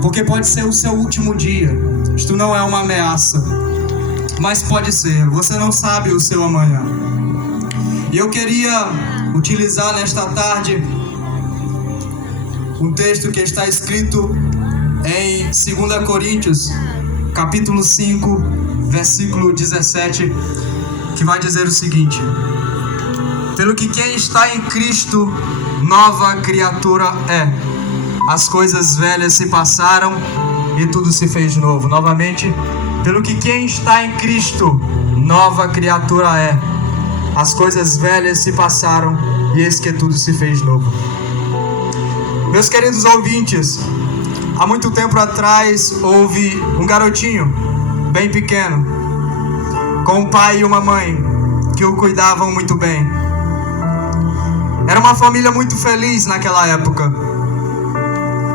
Porque pode ser o seu último dia. Isto não é uma ameaça, mas pode ser. Você não sabe o seu amanhã. E eu queria utilizar nesta tarde um texto que está escrito em 2 Coríntios, capítulo 5, versículo 17, que vai dizer o seguinte: pelo que quem está em Cristo, nova criatura é. As coisas velhas se passaram e tudo se fez novo. Novamente, pelo que quem está em Cristo, nova criatura é. As coisas velhas se passaram e eis que tudo se fez novo. Meus queridos ouvintes, há muito tempo atrás houve um garotinho bem pequeno, com um pai e uma mãe que o cuidavam muito bem. Era uma família muito feliz naquela época.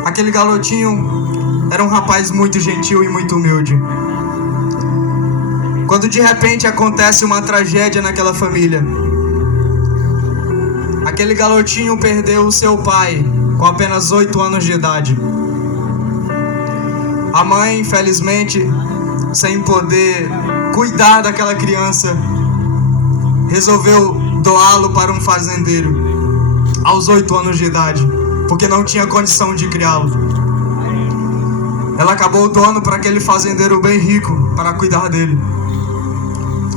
Aquele garotinho era um rapaz muito gentil e muito humilde. Quando de repente acontece uma tragédia naquela família, aquele garotinho perdeu o seu pai com apenas 8 anos de idade. A mãe, infelizmente, sem poder cuidar daquela criança, resolveu doá-lo para um fazendeiro aos 8 anos de idade, porque não tinha condição de criá-lo. Ela acabou doando para aquele fazendeiro bem rico para cuidar dele.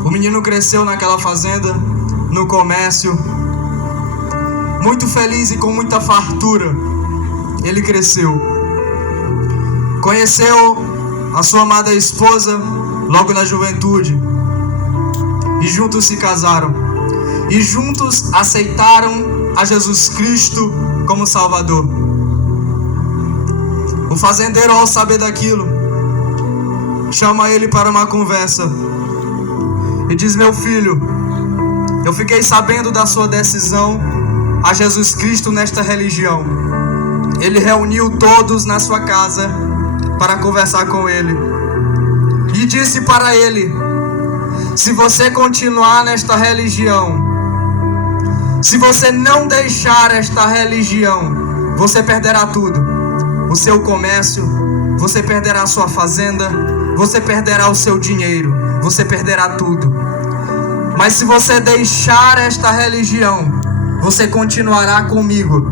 O menino cresceu naquela fazenda, no comércio, muito feliz e com muita fartura. Ele cresceu. Conheceu a sua amada esposa logo na juventude. E juntos se casaram. E juntos aceitaram a Jesus Cristo como Salvador. O fazendeiro, ao saber daquilo, chama ele para uma conversa e diz: meu filho, eu fiquei sabendo da sua decisão a Jesus Cristo nesta religião. Ele reuniu todos na sua casa para conversar com ele e disse para ele: se você continuar nesta religião, se você não deixar esta religião, você perderá tudo. O seu comércio, você perderá a sua fazenda, você perderá o seu dinheiro, você perderá tudo. Mas se você deixar esta religião, você continuará comigo,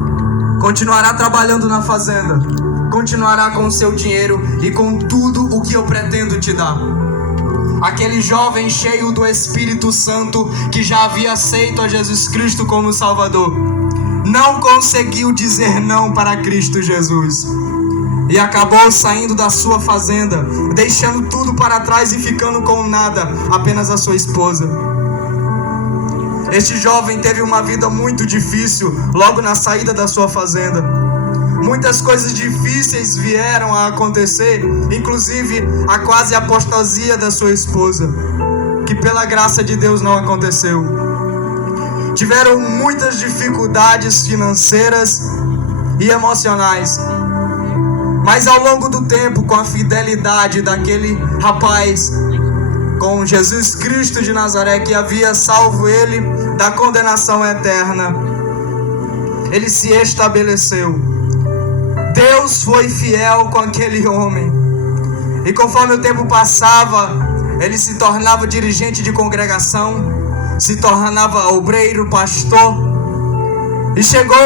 continuará trabalhando na fazenda, continuará com o seu dinheiro e com tudo o que eu pretendo te dar. Aquele jovem cheio do Espírito Santo, que já havia aceito a Jesus Cristo como Salvador, não conseguiu dizer não para Cristo Jesus e acabou saindo da sua fazenda, deixando tudo para trás e ficando com nada, apenas a sua esposa. Este jovem teve uma vida muito difícil logo na saída da sua fazenda. Muitas coisas difíceis vieram a acontecer, inclusive a quase apostasia da sua esposa, que pela graça de Deus não aconteceu. Tiveram muitas dificuldades financeiras e emocionais, mas ao longo do tempo, com a fidelidade daquele rapaz com Jesus Cristo de Nazaré, que havia salvo ele da condenação eterna, ele se estabeleceu. Deus foi fiel com aquele homem. E conforme o tempo passava, ele se tornava dirigente de congregação, se tornava obreiro, pastor, e chegou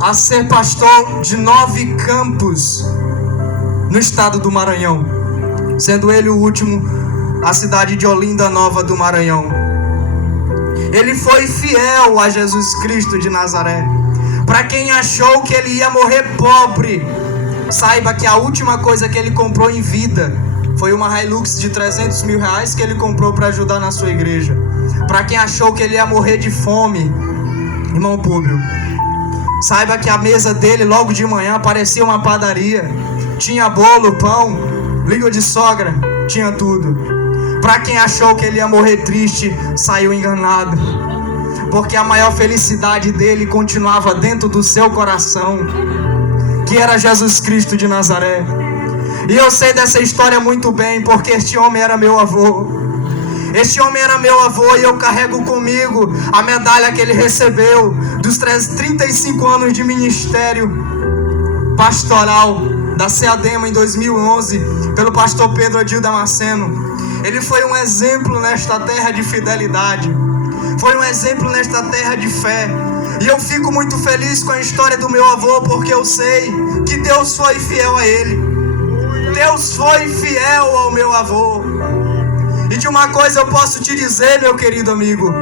a ser pastor de 9 campos no estado do Maranhão, sendo ele o último a cidade de Olinda Nova do Maranhão. Ele foi fiel a Jesus Cristo de Nazaré. Para quem achou que ele ia morrer pobre, saiba que a última coisa que ele comprou em vida foi uma Hilux de 300 mil reais que ele comprou para ajudar na sua igreja. Para quem achou que ele ia morrer de fome, irmão Públio, saiba que a mesa dele logo de manhã parecia uma padaria. Tinha bolo, pão, língua de sogra, tinha tudo. Para quem achou que ele ia morrer triste, saiu enganado, porque a maior felicidade dele continuava dentro do seu coração, que era Jesus Cristo de Nazaré. E eu sei dessa história muito bem, porque este homem era meu avô. Este homem era meu avô e eu carrego comigo a medalha que ele recebeu dos 35 anos de ministério pastoral da Seadema em 2011, pelo pastor Pedro Adil Damasceno. Ele foi um exemplo nesta terra de fidelidade, foi um exemplo nesta terra de fé. E eu fico muito feliz com a história do meu avô, porque eu sei que Deus foi fiel a ele. Deus foi fiel ao meu avô. E de uma coisa eu posso te dizer, meu querido amigo: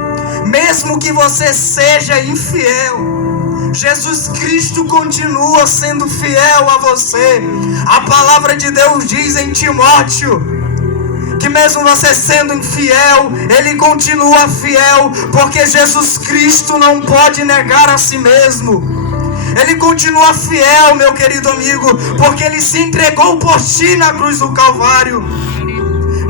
mesmo que você seja infiel, Jesus Cristo continua sendo fiel a você. A palavra de Deus diz em Timóteo que mesmo você sendo infiel, Ele continua fiel, porque Jesus Cristo não pode negar a si mesmo. Ele continua fiel, meu querido amigo, porque Ele se entregou por ti na cruz do Calvário.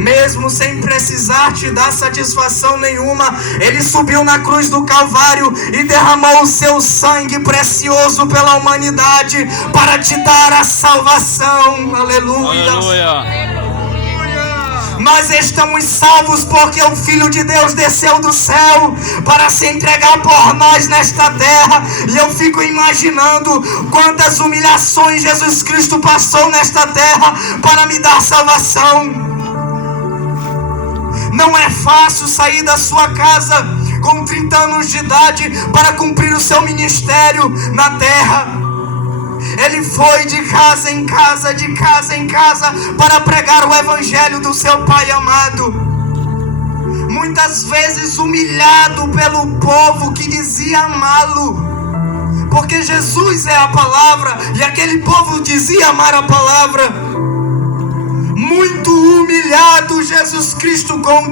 Mesmo sem precisar te dar satisfação nenhuma, Ele subiu na cruz do Calvário e derramou o seu sangue precioso pela humanidade para te dar a salvação. Aleluia. Aleluia. Nós estamos salvos porque o Filho de Deus desceu do céu para se entregar por nós nesta terra. E eu fico imaginando quantas humilhações Jesus Cristo passou nesta terra para me dar salvação. Não é fácil sair da sua casa com 30 anos de idade para cumprir o seu ministério na terra. Ele foi de casa em casa, de casa em casa, para pregar o evangelho do seu Pai amado. Muitas vezes humilhado pelo povo que dizia amá-lo, porque Jesus é a palavra e aquele povo dizia amar a palavra. Muito humilhado, Jesus Cristo continua